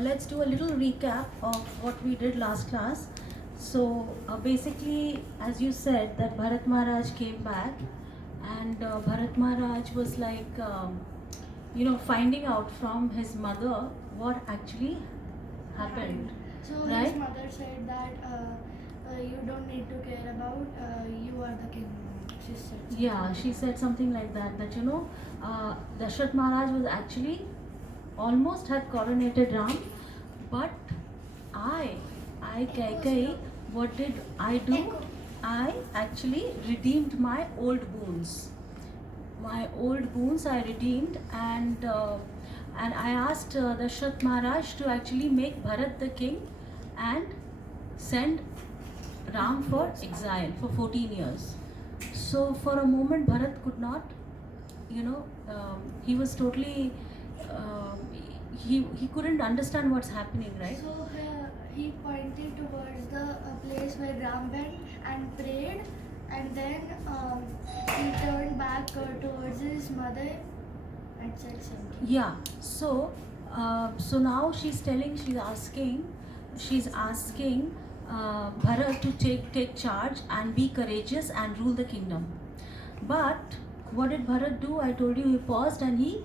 let's do a little recap of what we did last class. So basically, as you said, that Bharat Maharaj came back, and Bharat Maharaj was like, finding out from his mother what actually happened. So right? his mother said that you don't need to care about, you are the king. She said. Yeah, she said something like that. Dashrath Maharaj was actually almost had coronated Ram, but I Kaikai, what did I do? I actually redeemed my old boons. My old boons I redeemed, and I asked Dashrath Maharaj to actually make Bharat the king and send Ram for exile for 14 years. So for a moment Bharat could not, he was totally, he couldn't understand what's happening, right? So he pointed towards the place where Ram went and prayed, and then he turned back towards his mother and said something. Yeah. So now she's asking Bharat to take charge and be courageous and rule the kingdom. But what did Bharat do? I told you he paused and he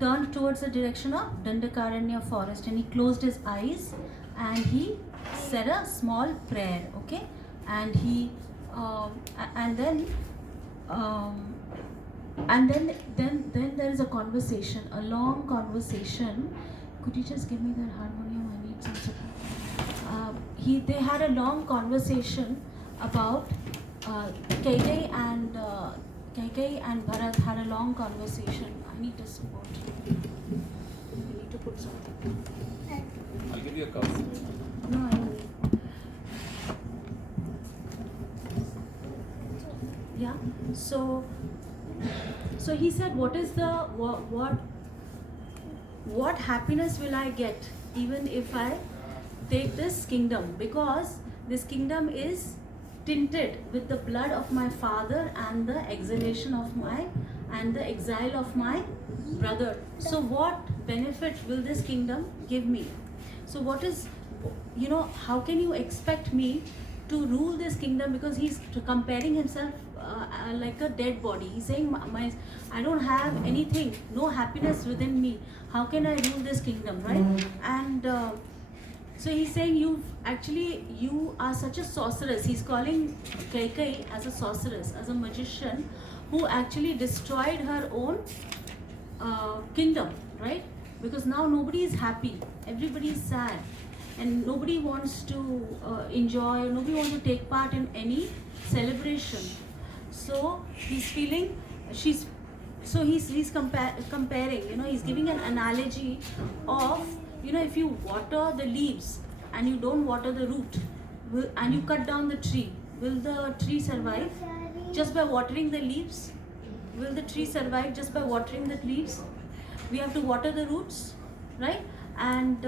turned towards the direction of Dandakaranya forest, and he closed his eyes and he said a small prayer. Okay, and he and then there is a conversation, a long conversation. Could you just give me that harmonium? I need some support. They had a long conversation about Kaikai and Bharat had a long conversation. I need to support. I need to put something. I'll give you a cup. No, I don't need. Yeah. So he said, what is the what happiness will I get even if I take this kingdom, because this kingdom is tinted with the blood of my father and the exhalation of the exile of my brother. So what benefit will this kingdom give me? So what is, how can you expect me to rule this kingdom? Because he's comparing himself like a dead body. He's saying, I don't have anything, no happiness within me. How can I rule this kingdom, right? And so he's saying, you are such a sorceress. He's calling Kaikai as a sorceress, as a magician who actually destroyed her own kingdom, right? Because now nobody is happy, everybody is sad, and nobody wants to enjoy, nobody wants to take part in any celebration. So he's feeling, he's comparing, he's giving an analogy of, if you water the leaves and you don't water the root, and you cut down the tree, will the tree survive just by watering the leaves? Will the tree survive just by watering the leaves? We have to water the roots, right? And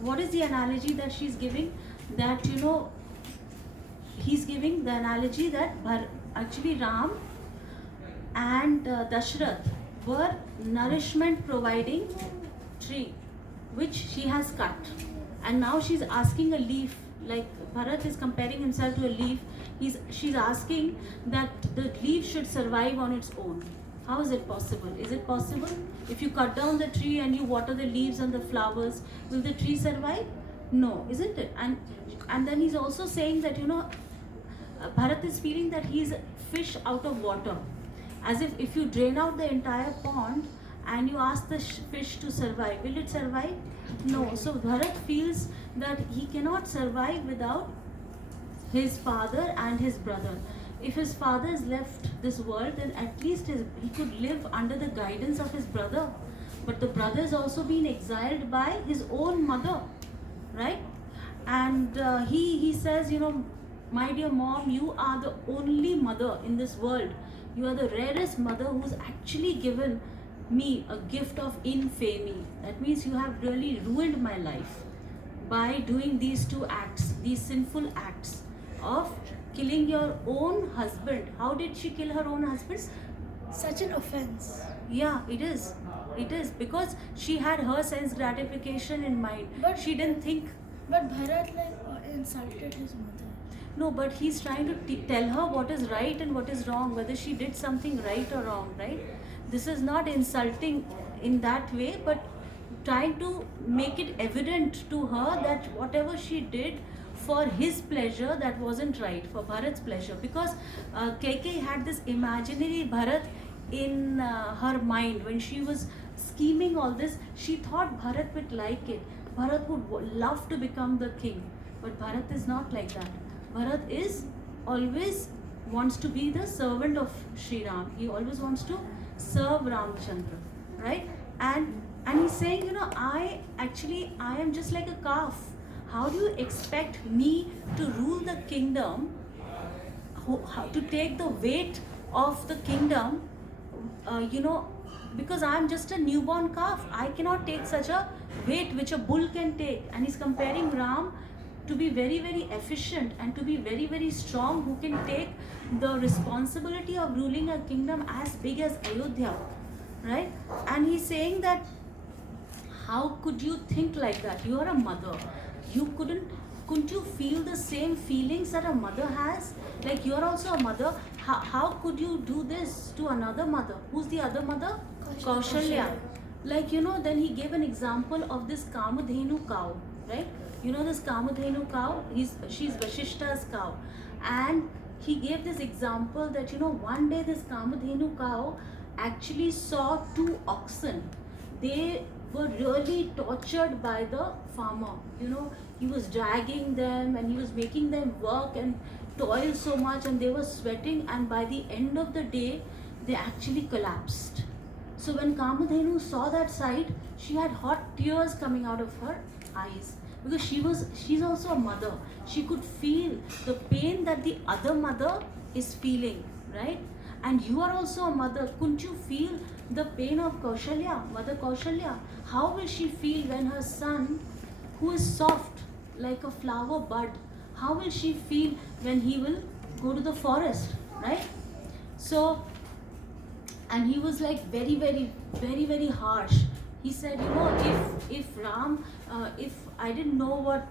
what is the analogy that she's giving? That, he's giving the analogy that actually Ram and Dashrath were nourishment providing tree, which she has cut, and now she's asking a leaf, like Bharat is comparing himself to a leaf. She's asking that the leaf should survive on its own. How is it possible? Is it possible? If you cut down the tree and you water the leaves and the flowers, will the tree survive? No, isn't it? And then he's also saying that, Bharat is feeling that he's a fish out of water, as if you drain out the entire pond and you ask the fish to survive, will it survive? No. So Bharat feels that he cannot survive without his father and his brother. If his father has left this world, then at least he could live under the guidance of his brother. But the brother has also been exiled by his own mother, right? And he says, my dear mom, you are the only mother in this world. You are the rarest mother who's actually given me a gift of infamy. That means you have really ruined my life by doing these two acts, these sinful acts of killing your own husband. How did she kill her own husband? Such an offense. Yeah, it is. It is because she had her sense gratification in mind. But- She didn't think. But Bharat insulted his mother. No, but he's trying to tell her what is right and what is wrong, whether she did something right or wrong, right? This is not insulting in that way, but trying to make it evident to her that whatever she did for his pleasure, that wasn't right, for Bharat's pleasure. Because KK had this imaginary Bharat in her mind. When she was scheming all this, she thought Bharat would like it. Bharat would love to become the king. But Bharat is not like that. Bharat is always wants to be the servant of Sri Ram. He always wants to serve Ramchandra, right? And he's saying, I am just like a calf. How do you expect me to rule the kingdom? How to take the weight of the kingdom? Because I'm just a newborn calf. I cannot take such a weight which a bull can take. And he's comparing Ram to be very, very efficient and to be very, very strong, who can take the responsibility of ruling a kingdom as big as Ayodhya, right? And he's saying that, how could you think like that? You are a mother. Couldn't you feel the same feelings that a mother has? Like, you are also a mother. How could you do this to another mother? Who's the other mother? Kaushalya. Like, then he gave an example of this Kamadhenu cow, right? This Kamadhenu cow, she's Vashishta's cow. And he gave this example that, one day this Kamadhenu cow actually saw two oxen. They were really tortured by the farmer. He was dragging them and he was making them work and toil so much, and they were sweating, and by the end of the day, they actually collapsed. So when Kamadhenu saw that sight, she had hot tears coming out of her eyes, because she's also a mother. She could feel the pain that the other mother is feeling, right? And you are also a mother. Couldn't you feel the pain of Kaushalya, Mother Kaushalya? How will she feel when her son, who is soft like a flower bud, how will she feel when he will go to the forest, right? So, and he was like very, very, very, very harsh. He said, if Ram, if I didn't know what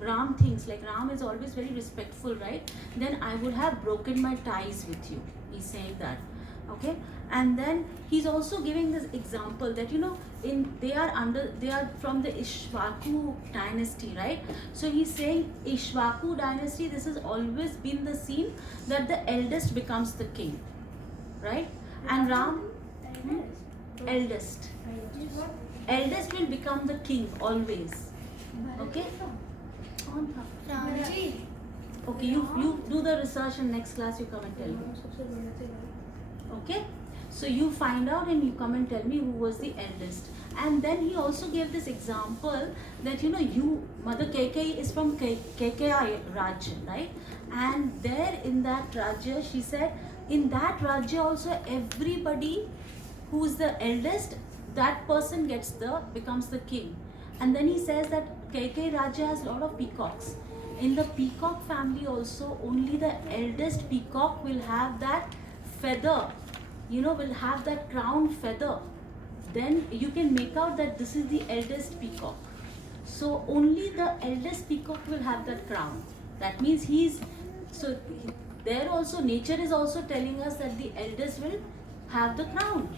Ram thinks, like Ram is always very respectful, right? Then I would have broken my ties with you. He's saying that, okay? And then he's also giving this example that, they are from the Ishvaku dynasty, right? So he's saying Ishvaku dynasty, this has always been the scene that the eldest becomes the king, right? And Ram, eldest will become the king always, okay? Ramji. Okay, you do the research, and next class you come and tell me. Okay, so you find out and you come and tell me who was the eldest. And then he also gave this example that, Mother KK is from KKI Rajya, right? And there in that Rajya, she said, in that Rajya also, everybody who is the eldest, that person becomes the king. And then he says that KK Rajya has a lot of peacocks. In the peacock family also, only the eldest peacock will have that feather, will have that crown feather. Then you can make out that this is the eldest peacock. So only the eldest peacock will have that crown. That means there also, nature is also telling us that the eldest will have the crown.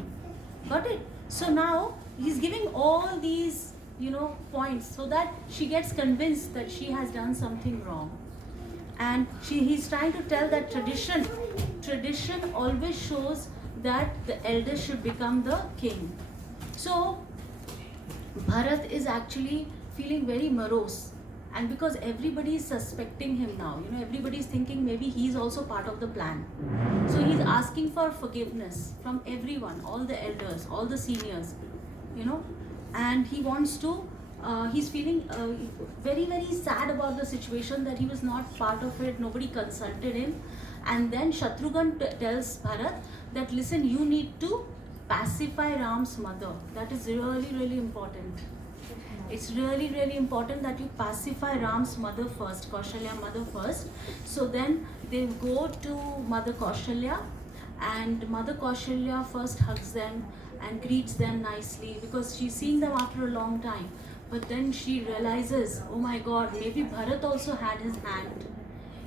Got it? So now he's giving all these, points so that she gets convinced that she has done something wrong. And he's trying to tell that tradition always shows that the eldest should become the king. So Bharat is actually feeling very morose, and because everybody is suspecting him now, everybody is thinking maybe he's also part of the plan. So he's asking for forgiveness from everyone, all the elders, all the seniors, and he wants to, he's feeling very, very sad about the situation, that he was not part of it, nobody consulted him. And then Shatrughan tells Bharat that, listen, you need to pacify Ram's mother. That is really, really important. It's really, really important that you pacify Ram's mother first, Kaushalya mother first. So then they go to Mother Kaushalya, and Mother Kaushalya first hugs them and greets them nicely because she's seeing them after a long time. But then she realizes, oh my God, maybe Bharat also had his hand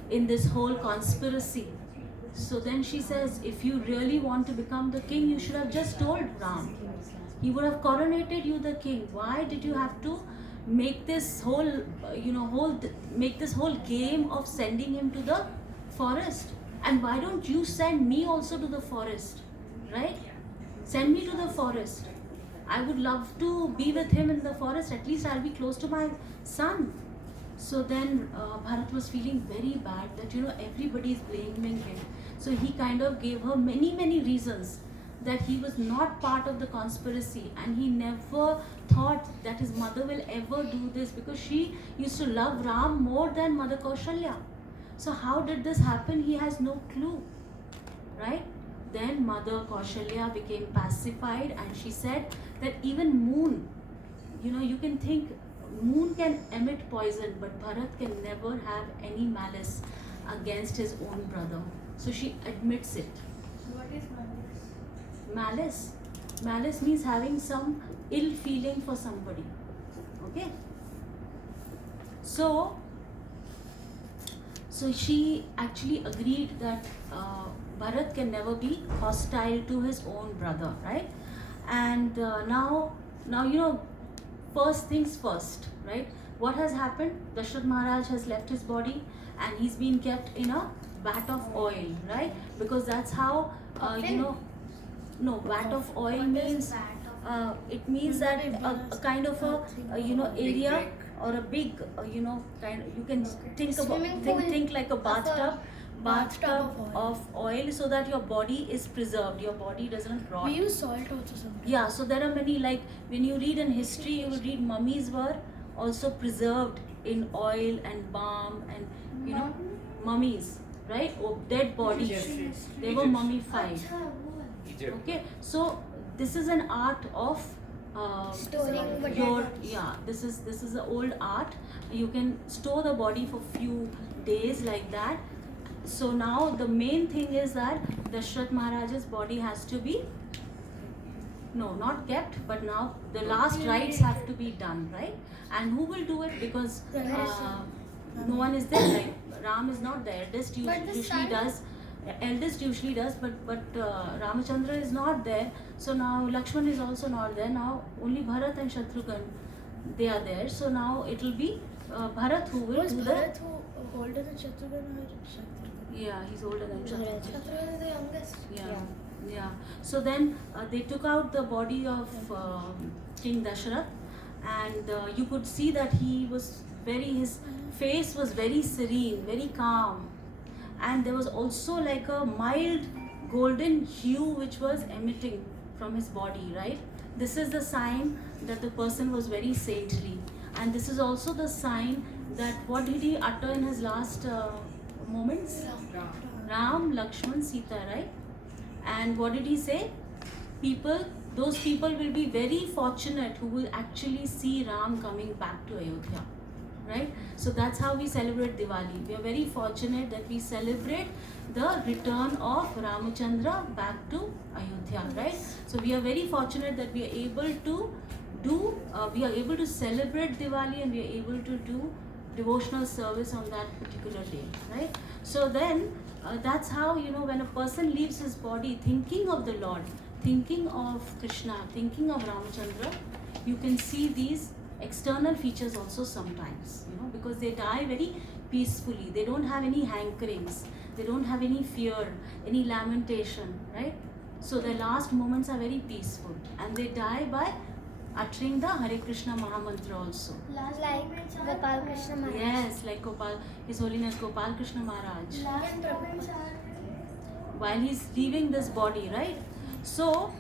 in this whole conspiracy. So then she says, if you really want to become the king, you should have just told Ram. He would have coronated you the king. Why did you have to make this whole, make this whole game of sending him to the forest? And why don't you send me also to the forest, right? Send me to the forest. I would love to be with him in the forest. At least I'll be close to my son. So then Bharat was feeling very bad that everybody is blaming him. So he kind of gave her many reasons that he was not part of the conspiracy, and he never thought that his mother will ever do this because she used to love Ram more than Mother Kaushalya. So how did this happen? He has no clue, right? Then Mother Kaushalya became pacified and she said that even moon, you can think moon can emit poison, but Bharat can never have any malice against his own brother. So she admits it. What is malice? Malice means having some ill feeling for somebody. Okay? So she actually agreed that Bharat can never be hostile to his own brother, right? And now first things first, right? What has happened? Dashrath Maharaj has left his body and he's been kept in a vat of oil, right? Because that's how no, vat of oil means it means that a kind of a area or a big kind. You can think about think like a bathtub of oil, so that your body is preserved, your body doesn't rot. We use salt also sometimes. Yeah, so there are many, like when you read in history, you will read mummies were also preserved in oil and balm and mummies, right? Or dead bodies, they were mummified. Egypt. Okay, so this is an art of Storing your this is the old art. You can store the body for few days like that. So now the main thing is that Dashrath Maharaj's body has to be not kept, but now the last rites have to be done, right? And who will do it? Because no one is there. Like Ram is not there. Eldest usually does, but Ramachandra is not there. So now Lakshman is also not there. Now only Bharat and Shatrughan, they are there. So now it will be Bharat who will do Bharat who older than Shatrughan or Shatrughan? Yeah, he's older than Shatrughan. Shatrughan is the youngest. Yeah. So then they took out the body of King Dashrath, and you could see that his face was very serene, very calm, and there was also like a mild golden hue which was emitting from his body, right? This is the sign that the person was very saintly, and this is also the sign that what did he utter in his last moments? Ram, Lakshman, Sita, right? And what did he say? Those people will be very fortunate who will actually see Ram coming back to Ayodhya, right? So that's how we celebrate Diwali. We are very fortunate that we celebrate the return of Ramachandra back to Ayodhya, right? So we are very fortunate that we are able to celebrate Diwali, and we are able to do devotional service on that particular day, right? So then that's how when a person leaves his body thinking of the Lord, thinking of Krishna, thinking of Ramachandra, you can see these external features also sometimes, because they die very peacefully. They don't have any hankerings, they don't have any fear, any lamentation, right? So their last moments are very peaceful, and they die by uttering the Hare Krishna Mahamantra also. Like Gopal Krishna Maharaj. Yes, like His Holiness Gopal Krishna Maharaj. Last moments are While he's leaving this body, right? So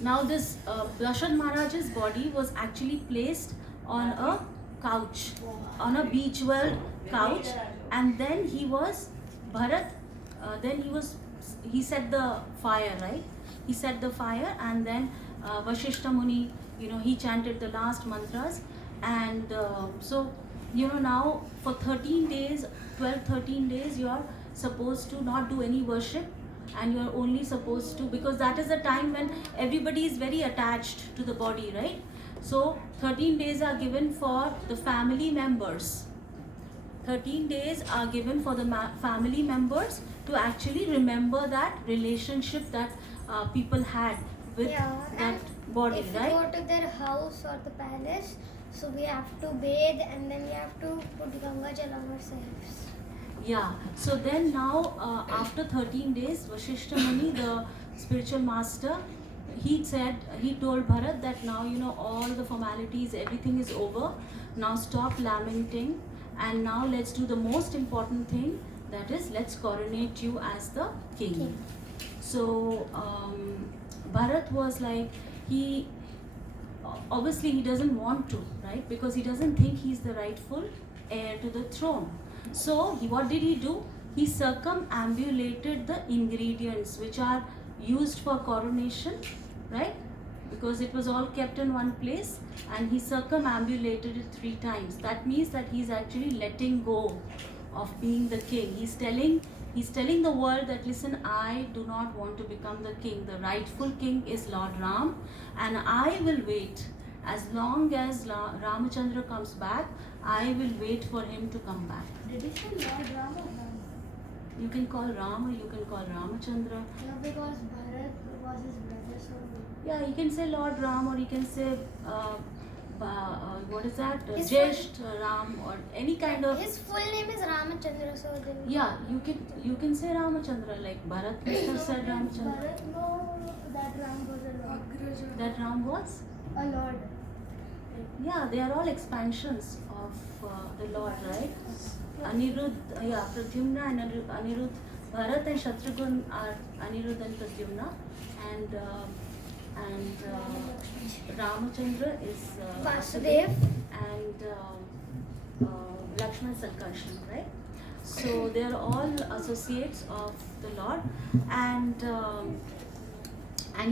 now this Dashrath Maharaj's body was actually placed on a couch, on a beach-weld couch, and then Bharat, he set the fire, right? He set the fire, and then Vashishta Muni, he chanted the last mantras, and so now for 13 days, 12-13 days, you are supposed to not do any worship, and you are only supposed to, because that is the time when everybody is very attached to the body, right? So 13 days are given for the family members. 13 days are given for the family members to actually remember that relationship that people had with that body, if right? we go to their house or the palace, so we have to bathe and then we have to put Ganga Jal on ourselves. Yeah, so then now after 13 days, Vashishta Muni, the spiritual master, he told Bharat that now, you know, all the formalities, everything is over. Now stop lamenting, and now let's do the most important thing, that is, let's coronate you as the king. So Bharat was like, he obviously he doesn't want to, right? Because he doesn't think he's the rightful heir to the throne. So what did he do? He circumambulated the ingredients which are used for coronation, right? Because it was all kept in one place, and he circumambulated it 3 times. That means that he's actually letting go of being the king. He's telling the world that, listen, I do not want to become the king. The rightful king is Lord Ram, and I will wait. As long as Ramachandra comes back, I will wait for him to come back. Did he say Lord Ram or Ram? You can call Ram or you can call Ramachandra. No, because Bharat was his brother, so Yeah, you can say Lord Ram, or you can say what is that? His Jesht Ram, or any kind of. his full name is Ramachandra, so then Yeah, you can say Ramachandra, like Bharat must have said Ramachandra. Bharat, no, that Ram was a lord. That Ram was. A lord. Yeah, they are all expansions of the Lord, right? Anirudh, yeah, Pradyumna and Anirudh. Bharat and Shatrughan are Anirudh and Pradyumna, and Ramachandra is Vasudev. and Lakshman Sankarshan, right? So they are all associates of the Lord, and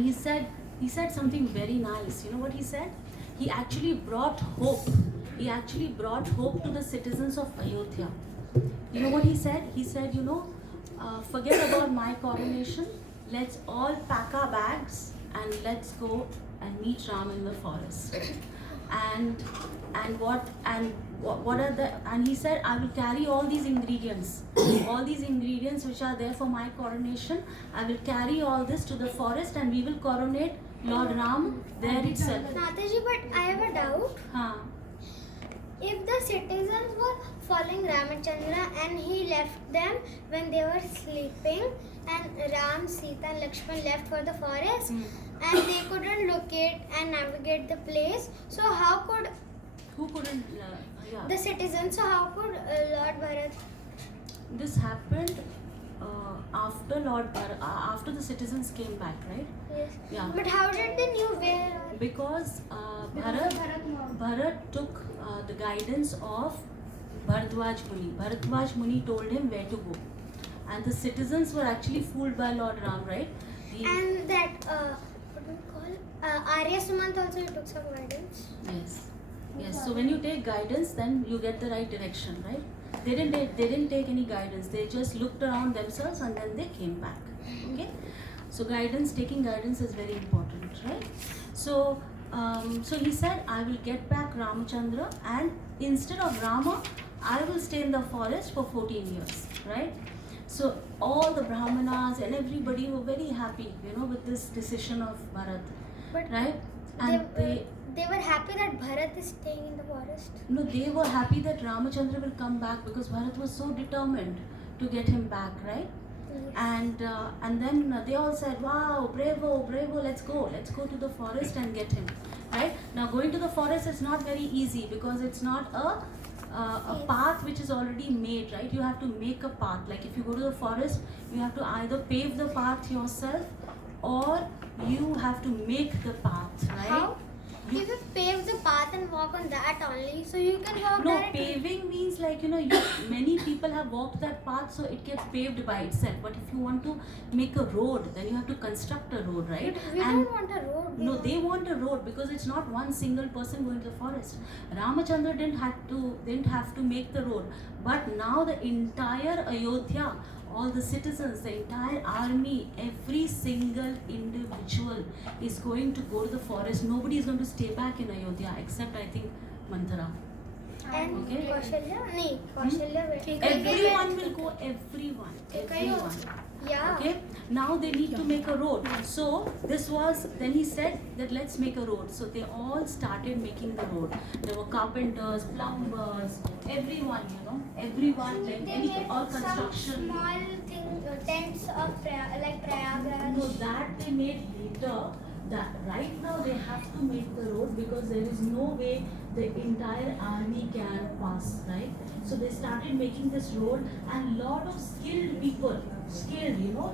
he said something very nice. You know what he said? He actually brought hope. He actually brought hope to the citizens of Ayodhya. You know what he said? He said, you know, forget about my coronation. Let's all pack our bags and let's go and meet Ram in the forest. And what are the, and he said, I will carry all these ingredients which are there for my coronation. I will carry all this to the forest, and we will coronate Lord Ram there itself. Mataji, but I have a doubt. Haan. If the citizens were following Ramachandra and he left them when they were sleeping, and Ram, Sita and Lakshman left for the forest, and they couldn't locate and navigate the place, so how could Who couldn't? Yeah. the citizens, so how could Lord Bharat? This happened after after the citizens came back, right? Yes. Yeah. But how did they knew where? Because Bharat took the guidance of Bharadwaj Muni. Bharadwaj Muni told him where to go, and the citizens were actually fooled by Lord Ram, right? And that what do we call? Arya Sumant also took some guidance. Yes. So when you take guidance, then you get the right direction, right? They didn't take any guidance. They just looked around themselves and then they came back. Okay. So taking guidance is very important, right? So he said, I will get back Ramachandra, and instead of Rama, I will stay in the forest for 14 years, right? So all the Brahmanas and everybody were very happy, you know, with this decision of Bharat, But right? And they were happy that Bharat is staying in the forest. No, they were happy that Ramachandra will come back, because Bharat was so determined to get him back, right? Yes. And then they all said, wow, bravo, let's go to the forest and get him, right? Now going to the forest is not very easy, because it's not a path which is already made, right? You have to make a path. Like if you go to the forest, you have to either pave the path yourself, or you have to make the path, right? How? You just pave the path and walk on that only, so you can walk No, directly. paving means like, you know, many people have walked that path, so it gets paved by itself. But if you want to make a road, then you have to construct a road, right? But we don't want a road. No, they want a road, because it's not one single person going to the forest. Ramachandra didn't have to make the road, but now the entire Ayodhya, all the citizens, the entire army, every single individual is going to go to the forest. Nobody is going to stay back in Ayodhya except I think Manthara. And Okay. Kaushalya? No, Kaushalya. Everyone will go, everyone. Yeah. Okay, now they need to make a road. So this was, then he said that let's make a road. So they all started making the road. There were carpenters, plumbers, everyone, everyone, like They any, made all some construction. small tents of like Prayagraj. No, that they made later. That right now they have to make the road because there is no way the entire army can pass, right? So they started making this road, and lot of skilled people,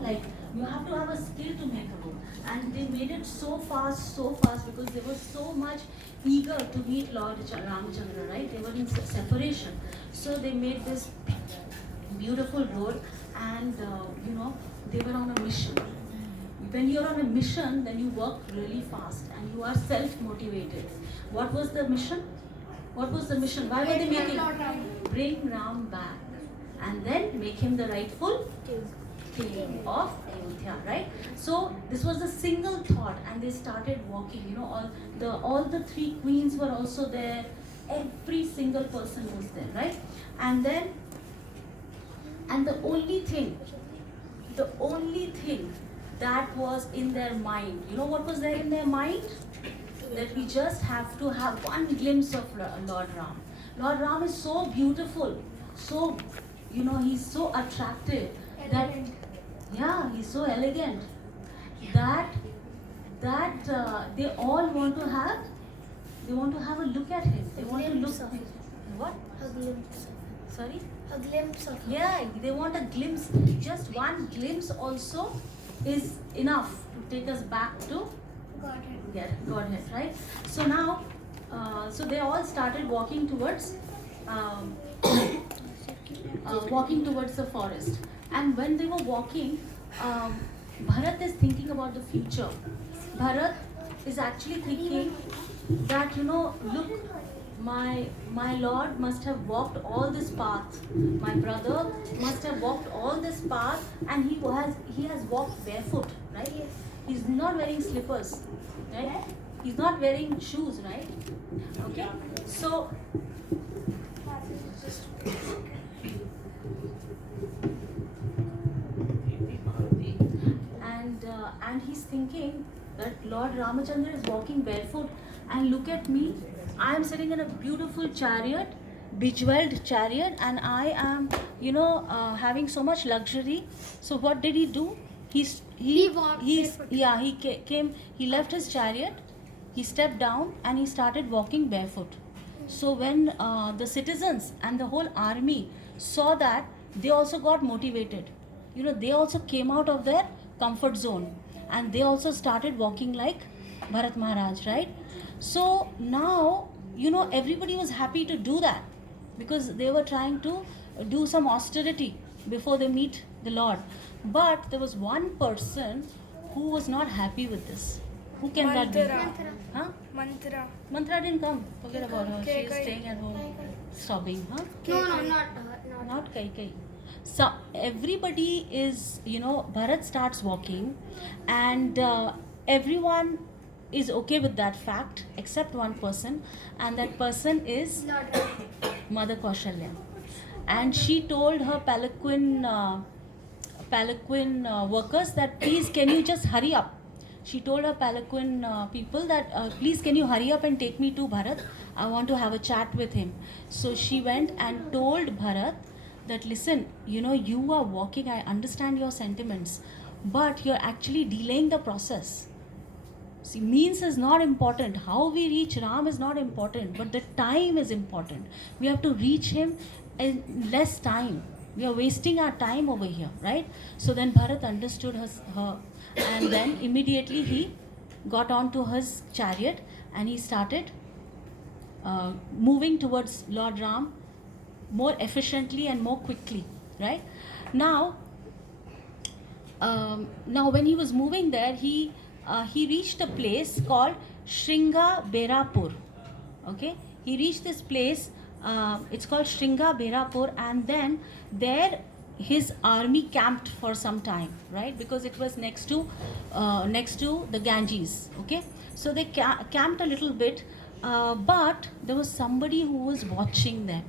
like you have to have a skill to make a road, and they made it so fast because they were so much eager to meet Lord Ramachandra, right? They were in separation, so they made this beautiful road, and they were on a mission. When you're on a mission, then you work really fast and you are self-motivated. What was the mission? Why were they making? Bring Ram back and then make him the rightful king of Ayodhya, right? So this was a single thought, and they started walking. All the three queens were also there. Every single person was there, right? And the only thing that was in their mind, what was there in their mind? That we just have to have one glimpse of Lord Ram. Lord Ram is so beautiful, so he's so attractive, Elegant. he's so elegant that they all want to have a look at him. They want to look. Glimpse of him. What? A glimpse. Sorry? A glimpse of him. Yeah, they want a glimpse. Just one glimpse also is enough to take us back to Godhead, right? So now, so they all started walking towards the forest. And when they were walking, Bharat is thinking about the future. Bharat is actually thinking that, look, my Lord must have walked all this path. My brother must have walked all this path, and he has walked barefoot, right? Yes. He's not wearing slippers, right? He's not wearing shoes, right? Okay. So and he's thinking that Lord Ramachandra is walking barefoot, and look at me, I am sitting in a beautiful chariot, bejeweled chariot, and I am, having so much luxury. So what did he do? He came. He left his chariot. He stepped down and he started walking barefoot. So when the citizens and the whole army saw that, they also got motivated. They also came out of their comfort zone, and they also started walking like Bharat Maharaj, right? So now, everybody was happy to do that because they were trying to do some austerity before they meet the Lord. But there was one person who was not happy with this. Who can that be? Huh? Mantra didn't come. Forget about her. She is staying at home, sobbing. Huh? No, Not Kai. So everybody is, Bharat starts walking, and everyone is okay with that fact except one person, and that person is Mother Kaushalya. And she told her palanquin workers that please can you just hurry up. She told her palanquin people that please can you hurry up and take me to Bharat. I want to have a chat with him. So she went and told Bharat that listen, you are walking, I understand your sentiments, but you're actually delaying the process. See, means is not important. How we reach Ram is not important, but the time is important. We have to reach him in less time. We are wasting our time over here, right? So then Bharat understood her, and then immediately he got onto his chariot and he started moving towards Lord Ram more efficiently and more quickly, right? Now when he was moving there, he reached a place called Shringa Berapur. Okay, he reached this place. It's called Shringa Berapur, and then there his army camped for some time, right? Because it was next to the Ganges. Okay, so they camped a little bit, but there was somebody who was watching them.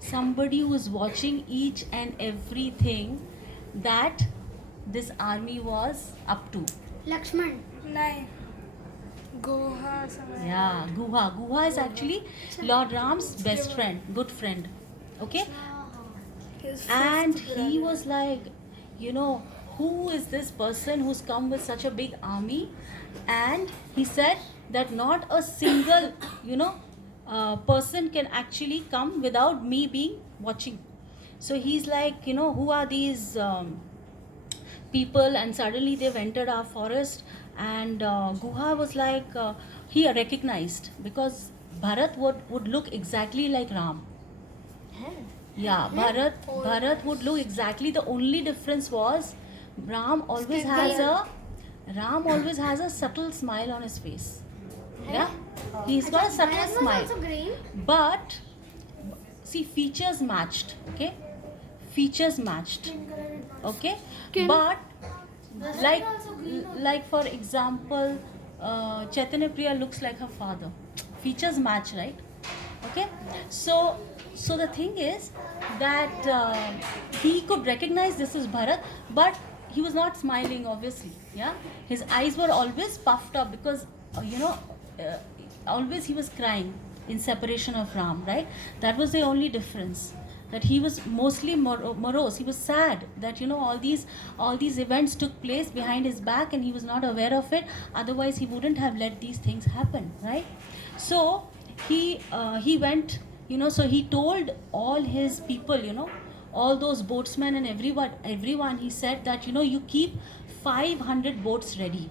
Somebody who was watching each and everything that this army was up to. Lakshman. नहीं गोहा समय Yeah, Guha. Guha is actually Lord Ram's best friend, good friend. Okay, his and fifth he brother. was like, you know, who is this person who's come with such a big army? And he said that not a single, person can actually come without me being watching. So he's like, who are these people? And suddenly they've entered our forest, and Guha was like, he recognized, because Bharat would look exactly like Ram. Yeah, Bharat would look exactly. The only difference was Ram always has a subtle smile on his face. Yeah, he's got a subtle Bharat was smile. also green. But see, features matched. Okay, features matched. Okay, but like like for example, Chaitanya Priya looks like her father. Features match, right? Okay, so the thing is that he could recognize this is Bharat, but he was not smiling, obviously. Yeah, his eyes were always puffed up, because uh, always he was crying in separation of Ram, right? That was the only difference, that he was mostly morose. He was sad that all these events took place behind his back and he was not aware of it. Otherwise he wouldn't have let these things happen, right? So he went, so he told all his people, all those boatsmen and everyone, he said that, you keep 500 boats ready.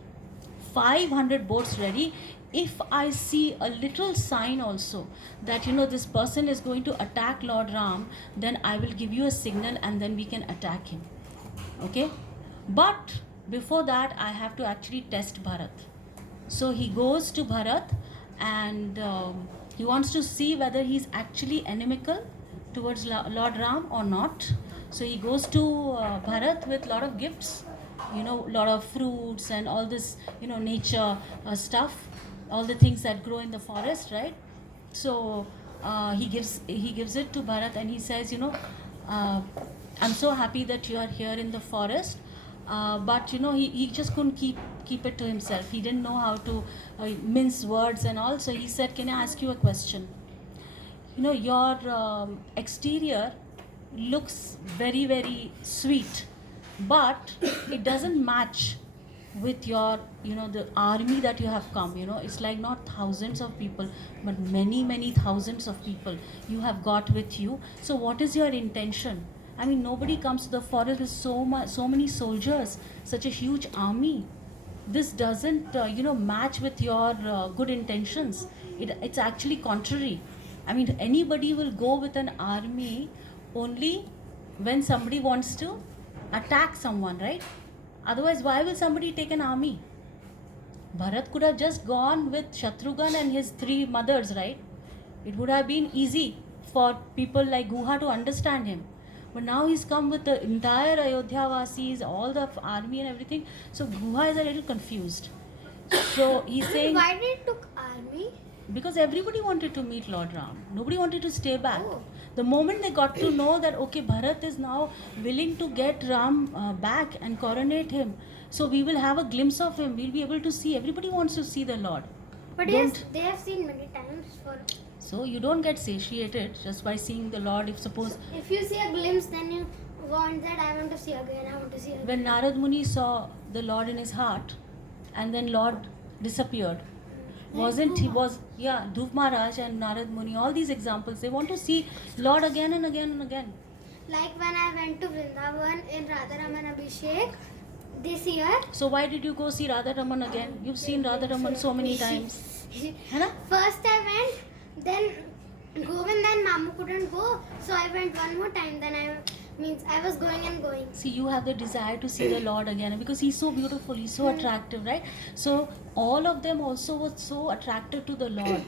500 boats ready. If I see a little sign also that this person is going to attack Lord Ram, then I will give you a signal and then we can attack him. Okay, but before that I have to actually test Bharat. So he goes to Bharat, and he wants to see whether he's actually inimical towards Lord Ram or not. So he goes to Bharat with lot of gifts, lot of fruits and all this, nature stuff, all the things that grow in the forest, right? So he gives it to Bharat, and he says, I'm so happy that you are here in the forest. But he just couldn't keep it to himself. He didn't know how to mince words and all. So he said, can I ask you a question? Your exterior looks very, very sweet, but it doesn't match with your, the army that you have come. It's like not thousands of people, but many, many thousands of people you have got with you. So what is your intention? I mean, nobody comes to the forest with so many soldiers, such a huge army. This doesn't match with your good intentions. It's actually contrary. I mean, anybody will go with an army only when somebody wants to attack someone, right? Otherwise, why will somebody take an army? Bharat could have just gone with Shatrughan and his 3 mothers, right? It would have been easy for people like Guha to understand him. But now he's come with the entire Ayodhya Vasis, all the army and everything. So Guha is a little confused. So he's saying, Why did it took army? because everybody wanted to meet Lord Ram. Nobody wanted to stay back. Oh. The moment they got to know that, okay, Bharat is now willing to get Ram back and coronate him, so we will have a glimpse of him. We'll be able to see. Everybody wants to see the Lord. But Don't- yes, they have seen many times. So you don't get satiated just by seeing the Lord. If suppose If you see a glimpse, then you want that I want to see again. I want to see again. when Narad Muni saw the Lord in his heart, and then Lord disappeared, wasn't he was Dhruv Maharaj and Narad Muni, all these examples, they want to see Lord again and again and again. Like when I went to Vrindavan in Radha Raman Abhishek this year. So why did you go see Radha Raman again? You've seen Radha Raman so many times. है ना? First I went, then Govind and Mamu couldn't go, so I went one more time. Then I was going and going. See, you have the desire to see the Lord again because he's so beautiful, he's so attractive, right? So all of them also were so attracted to the Lord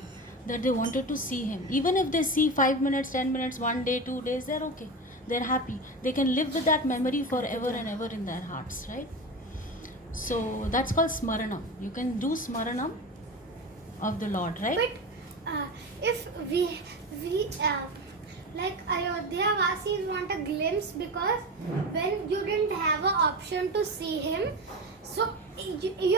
that they wanted to see him. Even if they see 5 minutes, 10 minutes, 1 day, 2 days, they're okay. they're happy. They can live with that memory forever and ever in their hearts, right? So that's called smaranam. You can do smaranam of the Lord, right? But if we like Ayodhya Vasis want a glimpse, because when you didn't have an option to see him, so you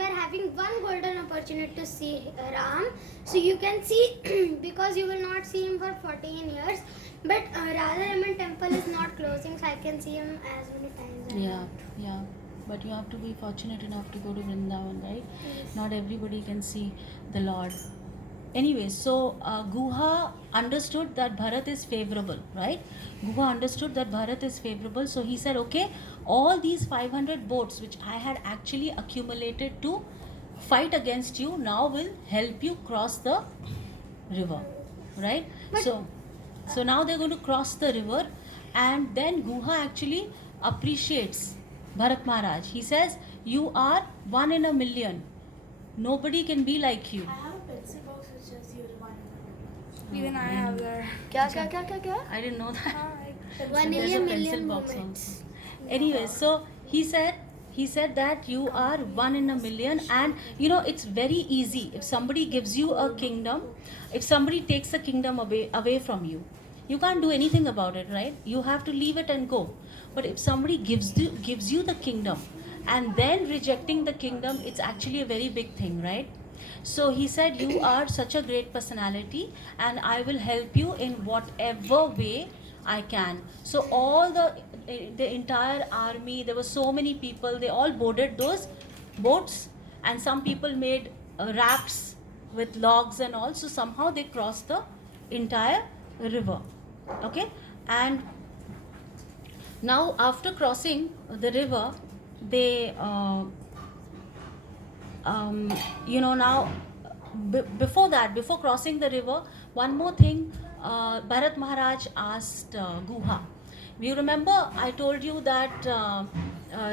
are having one golden opportunity to see Ram, so you can see because you will not see him for 14 years. But Radha Raman temple is not closing, so I can see him as many times as I Yeah, want. yeah. But you have to be fortunate enough to go to Vrindavan, right? Yes. Not everybody can see the Lord. Anyway, so Guha understood that Bharat is favorable, right? Guha understood that Bharat is favorable, so he said, okay, all these 500 boats which I had actually accumulated to fight against you now will help you cross the river, right? But- So now they're going to cross the river, and then Guha actually appreciates Bharat Maharaj. He says, you are 1 in a million. Nobody can be like you. I have a pencil box which says you're one in a million. Even I have that. क्या I didn't know that. One There's in a a pencil million box moments. also. Anyway, so he said that you are 1 in a million, and you know it's very easy. If somebody gives you a kingdom, if somebody takes a kingdom away from you, you can't do anything about it, right? You have to leave it and go. But if somebody gives you the kingdom and then rejecting the kingdom, it's actually a very big thing, right? So he said, you are such a great personality, and I will help you in whatever way I can. So all the entire army, there were so many people, they all boarded those boats, and some people made rafts with logs and all. So somehow they crossed the entire river. Okay, and now after crossing the river, they now before that, before crossing the river, one more thing, Bharat Maharaj asked Guha. You remember I told you that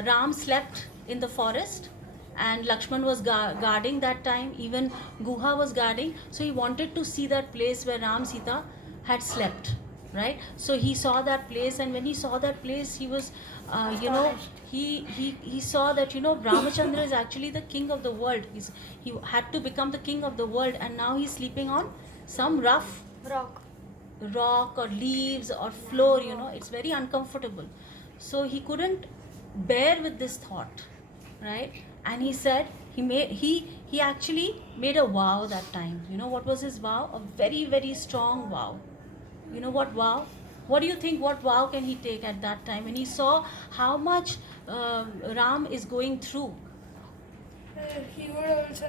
Ram slept in the forest and Lakshman was guarding that time, even Guha was guarding, so he wanted to see that place where Ram Sita had slept, right? So he saw that place, and when he saw that place, he was he saw that Ramachandra is actually the king of the world. He had to become the king of the world, and now he's sleeping on some rough rock or leaves or floor. It's very uncomfortable, so he couldn't bear with this thought, right? And he said he actually made a vow that time. What was his vow? A very, very strong vow. What vow? What do you think? What vow can he take at that time when he saw how much Ram is going through? He would also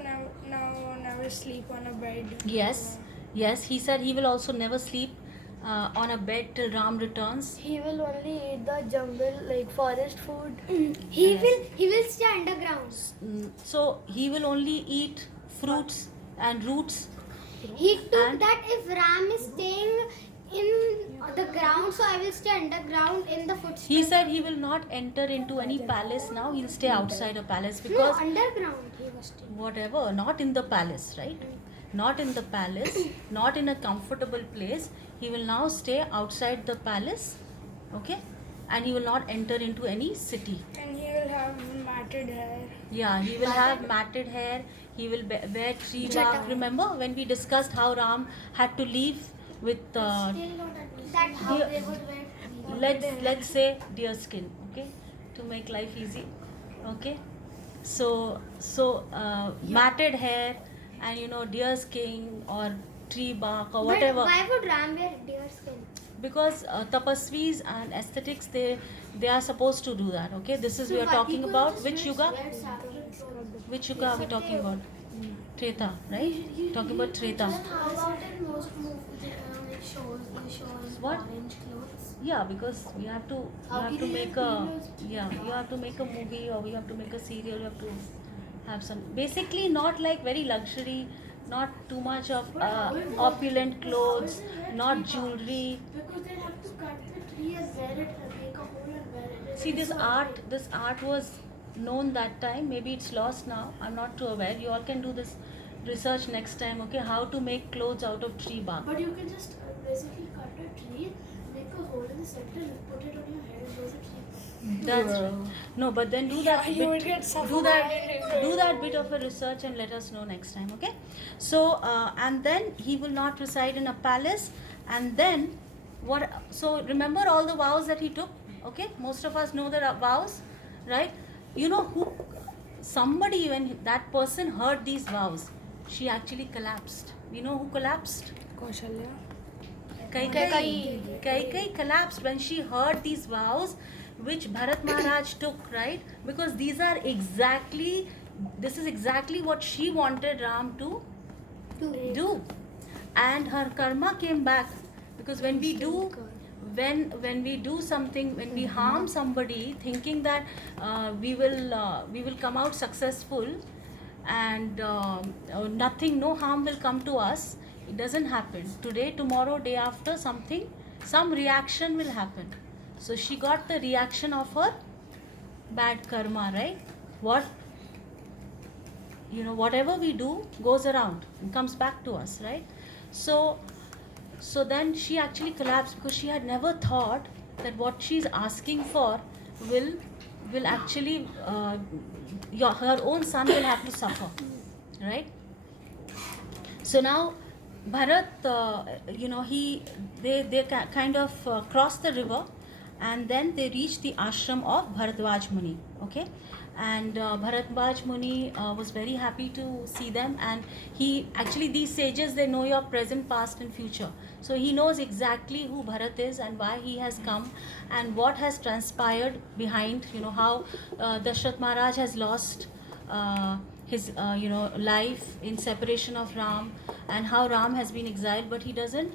never sleep on a bed. Yes, he said he will also never sleep on a bed till Ram returns. He will only eat the jungle, like forest food. Yes. He will stay underground. So he will only eat fruits and roots. He took And- that if Ram is staying in the ground, so I will stay underground in the footsteps. He said he will not enter into any palace now. He'll stay outside a palace No, because underground he was staying. whatever, not in the palace, right? Not in the palace, not in a comfortable place. He will now stay outside the palace, okay? And he will not enter into any city. And he will have matted hair. Yeah, he will have matted hair. He will wear tree bark. Remember when we discussed how Ram had to leave with That how Deer- they would wear. let's say deer skin, okay, to make life easy, okay. So matted hair and deer skin or tree bark or whatever. But why would Ram wear deer skin? Because tapasvis and aesthetics, they are supposed to do that, okay. This is we are talking about which yuga are we talking about? Treta, right? Talking about Treta. How about in most movies, shows What? orange clothes? Yeah, because you have to make a you have to make a movie, or you have to make a serial. You have to have some, basically not like very luxury, not too much of opulent clothes, not jewelry. Because they have to cut the tree and wear it and make a hole and wear it. See, this art was known that time. Maybe it's lost now. I'm not too aware. You all can do this research next time, okay? How to make clothes out of tree bark. But you can just basically cut a tree, make a hole in the center, put it on your head, and goes a tree. That's no, but then do that. You would get suffocated. Do that bit of a research and let us know next time, okay? So and then he will not reside in a palace, and then what? So remember all the vows that he took, okay? Most of us know the vows, right? You know who? Somebody, when that person heard these vows, she actually collapsed. You know who collapsed? Kaushalya. Kai collapsed when she heard these vows which Bharat Maharaj took, right? Because this is exactly what she wanted Ram to do. And her karma came back, because when we do something, when we harm somebody thinking that we will come out successful and no harm will come to us, it doesn't happen. Today, tomorrow, day after, some reaction will happen. So she got the reaction of her bad karma, right? Whatever we do goes around and comes back to us, right? So then she actually collapsed, because she had never thought that what she's asking for will actually her own son will have to suffer, right? So now Bharat, they kind of crossed the river, and then they reached the ashram of Bharadwaj Muni, okay? And Bharadwaj Muni was very happy to see them, and these sages, they know your present, past and future. So he knows exactly who Bharat is and why he has come and what has transpired behind, how Dashrath Maharaj has lost his life in separation of Ram, and how Ram has been exiled, but he doesn't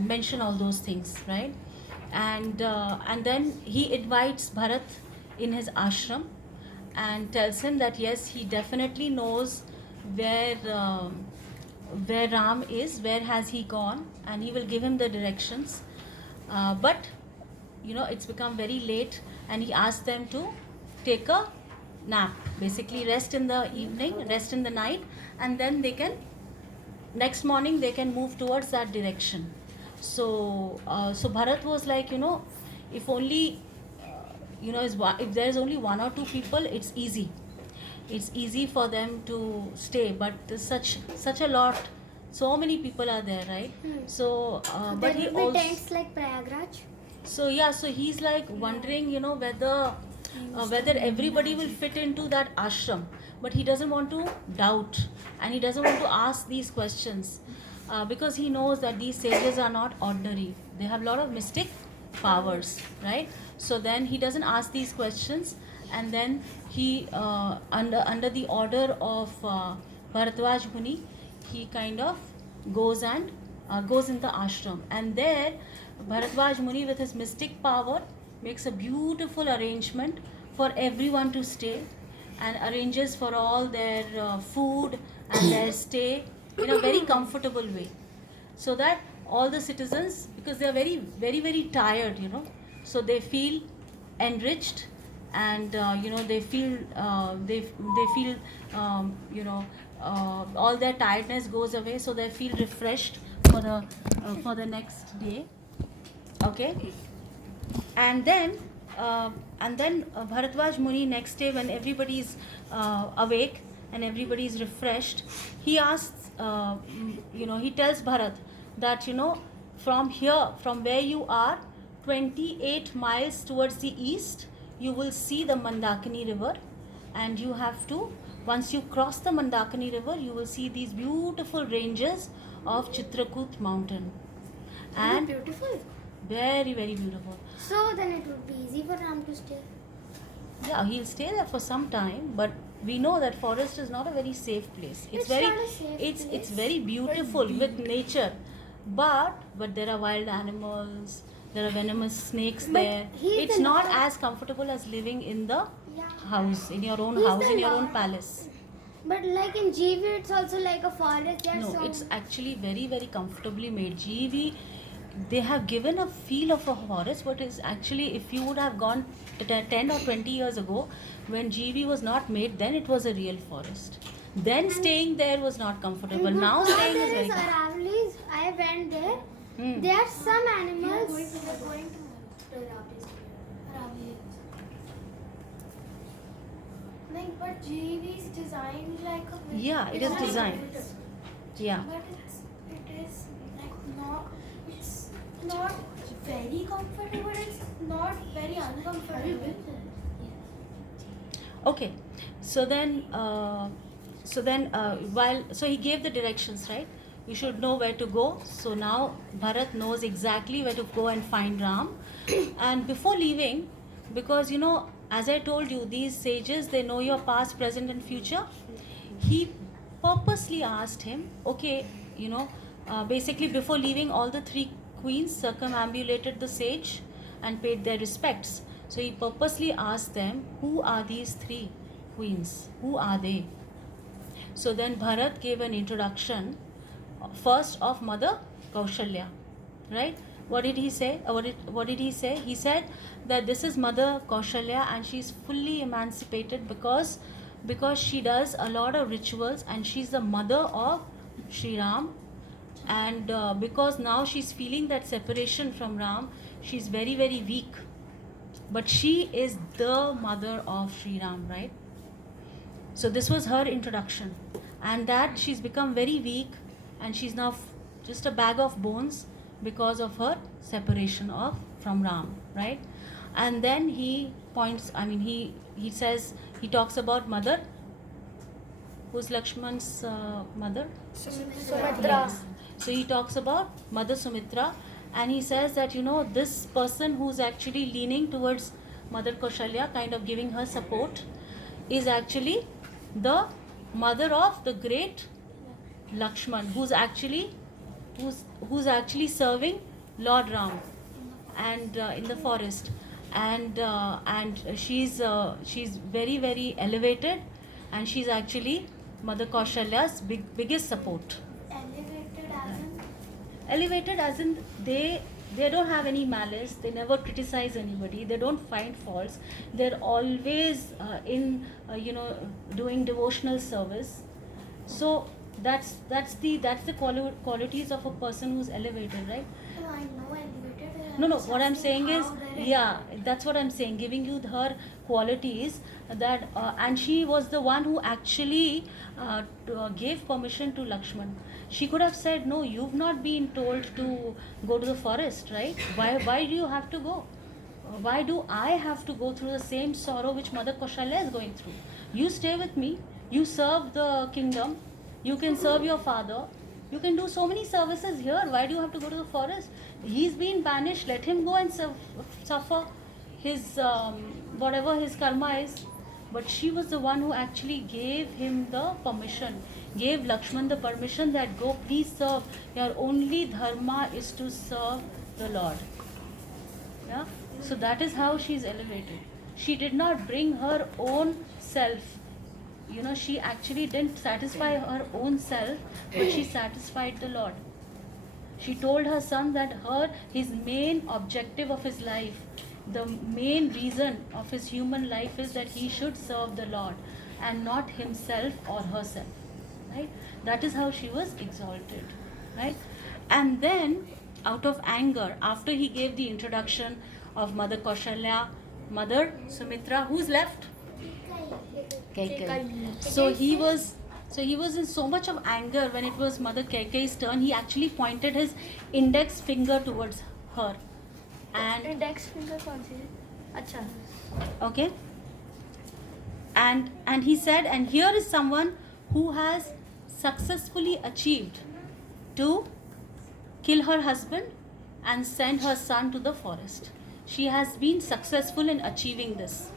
mention all those things, right? And then he invites Bharat in his ashram and tells him that yes, he definitely knows where Ram is, where has he gone, and he will give him the directions. But it's become very late, and he asked them to take a nap, basically rest in the evening, rest in the night, and then next morning they can move towards that direction. So Bharat was like, if only if there is only one or two people, it's easy for them to stay, but there's such a lot, so many people are there, right? So but he also tents like Prayagraj. So he's like wondering, whether everybody will fit into that ashram, but he doesn't want to doubt, and he doesn't want to ask these questions, because he knows that these sages are not ordinary. They have a lot of mystic powers, right? So then he doesn't ask these questions, and then he under the order of Bharadwaj Muni, he kind of goes in the ashram, and there Bharadwaj Muni, with his mystic power, makes a beautiful arrangement for everyone to stay, and arranges for all their food and their stay in a very comfortable way, so that all the citizens, because they are very, very, very tired, so they feel enriched, and they feel all their tiredness goes away, so they feel refreshed for the next day, okay? And then Bharadwaj Muni, next day, when everybody is awake and everybody is refreshed, he asks, he tells Bharat that, from where you are, 28 miles towards the east, you will see the Mandakini river, and you have to, once you cross the Mandakini river, you will see these beautiful ranges of Chitrakoot mountain. And beautiful. Very, very beautiful. So then it would be easy for Ram to stay. Yeah, he'll stay there for some time, but we know that forest is not a very safe place. It's very beautiful with nature, but there are wild animals, there are venomous snakes there. It's not as comfortable as living in the house, in your own house, in your own palace. But like in GV, it's also like a forest. No, it's actually very, very comfortably made. GV, they have given a feel of a forest, but it's actually, if you would have gone 10 or 20 years ago, when GV was not made, then it was a real forest. Then staying there was not comfortable. Now staying is very comfortable. I went there, There are some animals. We are going to Ravi. Like, but JV is designed like a. Yeah, it is designed. Yeah. But it is like not. It's not very comfortable. It's not very uncomfortable. Okay. So then, so he gave the directions, right? You should know where to go. So now Bharat knows exactly where to go and find Ram. And before leaving, because as I told you, these sages, they know your past, present, and future. He purposely asked him, okay, basically before leaving, all the three queens circumambulated the sage and paid their respects. So he purposely asked them, who are these three queens? Who are they? So then Bharat gave an introduction, first of Mother Kaushalya, right? What did he say? What did he say? He said that this is Mother Kaushalya and she's fully emancipated because she does a lot of rituals and she's the mother of Sri Ram. And because now she's feeling that separation from Ram, she's very, very weak. But she is the mother of Sri Ram, right? So this was her introduction. And that she's become very weak and she's now just a bag of bones because of her separation from Ram, right? And then he points, he says, he talks about mother. Who's Lakshman's mother? Sumitra. Yes. So he talks about Mother Sumitra and he says that, this person who's actually leaning towards Mother Kaushalya, kind of giving her support, is actually the mother of the great Lakshman, who's actually serving Lord Ram and in the forest, and she's very, very elevated, and she's actually Mother Kaushalya's biggest support. Elevated as in they don't have any malice, they never criticize anybody, they don't find faults, they're always in doing devotional service. So that's the qualities of a person who's elevated, right? Oh, I know elevated. No, what I'm saying is, yeah, that's what I'm saying, giving you her qualities that, and she was the one who actually gave permission to Lakshman. She could have said, no, you've not been told to go to the forest, right? Why do you have to go? Why do I have to go through the same sorrow which Mother Kaushalya is going through? You stay with me, you serve the kingdom, you can serve your father, you can do so many services here. Why do you have to go to the forest? He's been banished, let him go and suffer his whatever his karma is. But she was the one who actually gave him the permission, gave Lakshman the permission that go, please serve. Your only dharma is to serve the Lord. Yeah? So that is how she is elevated. She did not bring her own self. She actually didn't satisfy her own self, but she satisfied the Lord. She told her son that his main objective of his life, the main reason of his human life is that he should serve the Lord and not himself or herself. Right? That is how she was exalted. Right? And then, out of anger, after he gave the introduction of Mother Kaushalya, Mother Sumitra, who's left? Kaikai. So he was in so much of anger when it was Mother Kaikai's turn. He actually pointed his index finger towards her. And index finger kaun si hai? Acha. Okay. And he said, and here is someone who has successfully achieved to kill her husband and send her son to the forest. She has been successful in achieving this.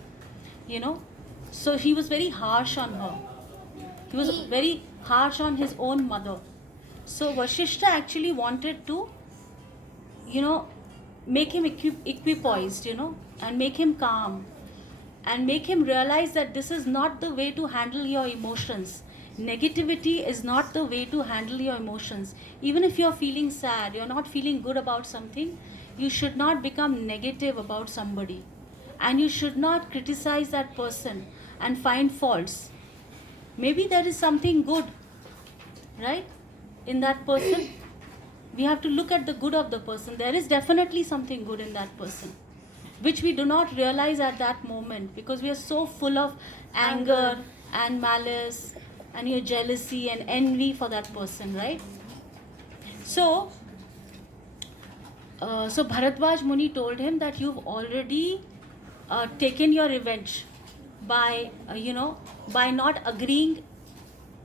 So he was very harsh on her. He was very harsh on his own mother. So Vashishta actually wanted to, make him equipoised, and make him calm, and make him realize that this is not the way to handle your emotions. Negativity is not the way to handle your emotions. Even if you're feeling sad, you're not feeling good about something, you should not become negative about somebody. And you should not criticize that person and find faults. Maybe there is something good, right, in that person. We have to look at the good of the person. There is definitely something good in that person, which we do not realize at that moment because we are so full of anger and malice and your jealousy and envy for that person, right? So, so Bharadwaj Muni told him that you've already taken your revenge by, by not agreeing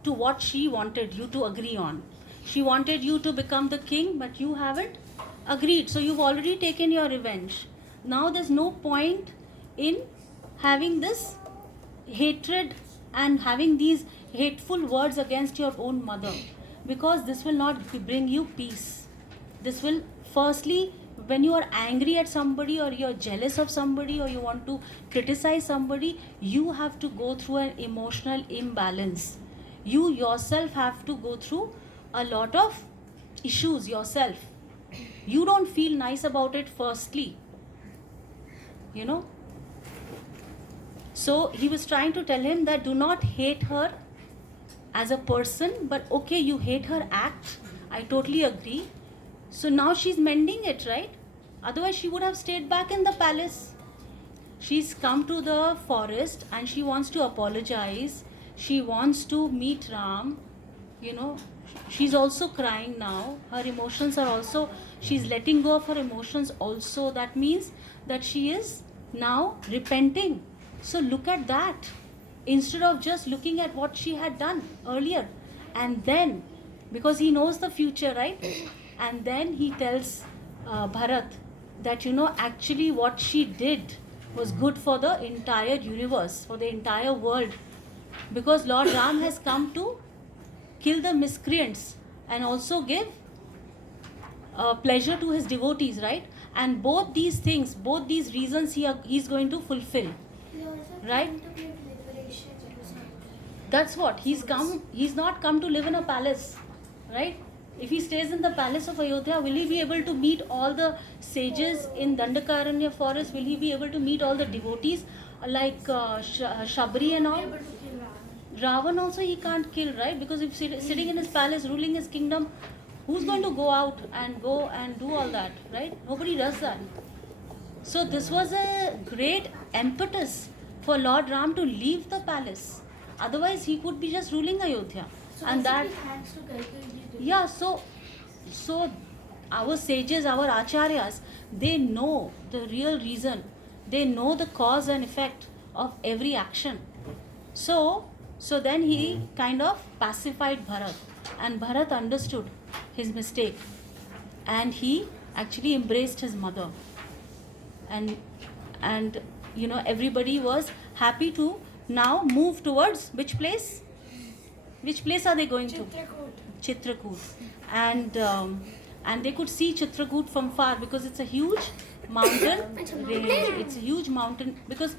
to what she wanted you to agree on. She wanted you to become the king, but you haven't agreed. So you've already taken your revenge. Now there's no point in having this hatred and having these hateful words against your own mother, because this will not bring you peace. This will, firstly, when you are angry at somebody or you're jealous of somebody or you want to criticize somebody, you have to go through an emotional imbalance. You yourself have to go through a lot of issues yourself. You don't feel nice about it firstly, So he was trying to tell him that do not hate her as a person, but okay, you hate her act. I totally agree. So now she's mending it, right? Otherwise she would have stayed back in the palace. She's come to the forest and she wants to apologize. She wants to meet Ram. She's also crying now. Her emotions are also, she's letting go of her emotions also. That means that she is now repenting. So look at that. Instead of just looking at what she had done earlier. And then, because he knows the future, right? And then he tells Bharat that, actually what she did was good for the entire universe, for the entire world. Because Lord Ram has come to kill the miscreants and also give pleasure to his devotees, right? And both these things, both these reasons he's going to fulfill, right? That's what he's come. He's not come to live in a palace, right? If he stays in the palace of Ayodhya, will he be able to meet all the sages in Dandakaranya forest? Will he be able to meet all the devotees like Shabri and all? Ravan also he can't kill, right? Because if sitting in his palace, ruling his kingdom, who's going to go out and do all that, right? Nobody does that. So this was a great impetus for Lord Ram to leave the palace. Otherwise, he could be just ruling Ayodhya. So And that, thanks to Kaikeyi. yeah, so our sages, our acharyas, they know the real reason. They know the cause and effect of every action. So then he kind of pacified Bharat, and Bharat understood his mistake, and he actually embraced his mother, and everybody was happy to now move towards which place? Which place are they going to? Chitrakoot. And they could see Chitrakoot from far because it's a huge mountain range. It's a huge mountain because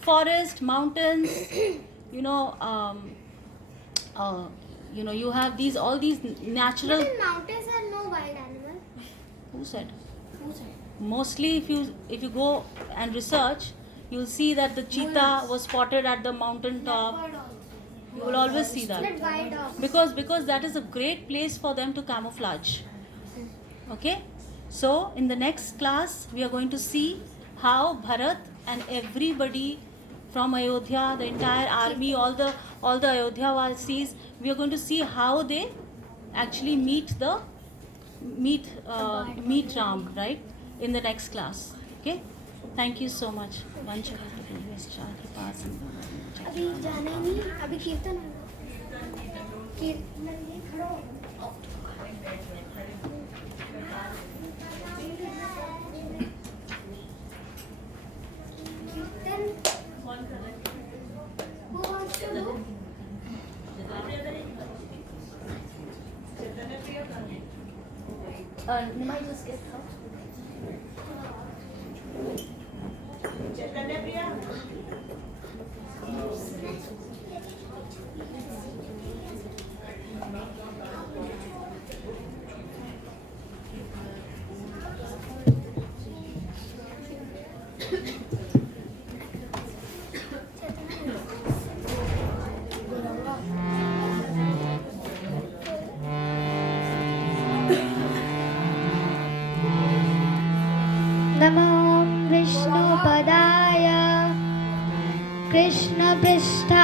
forest, mountains, you have all these natural. But in mountains are no wild animal. Who said? Mostly, if you go and research, you'll see that the cheetah was spotted at the mountain top. You will always see that because that is a great place for them to camouflage. Okay, so in the next class we are going to see how Bharat and everybody from Ayodhya, the entire army, all the Ayodhya Vasis, we are going to see how they actually meet Ram, right, in the next class. Okay, thank you so much. अभी जाना ही नहीं, अभी कीर्तन Who wants to do? Nimai just get out. Krishna पृष्ठ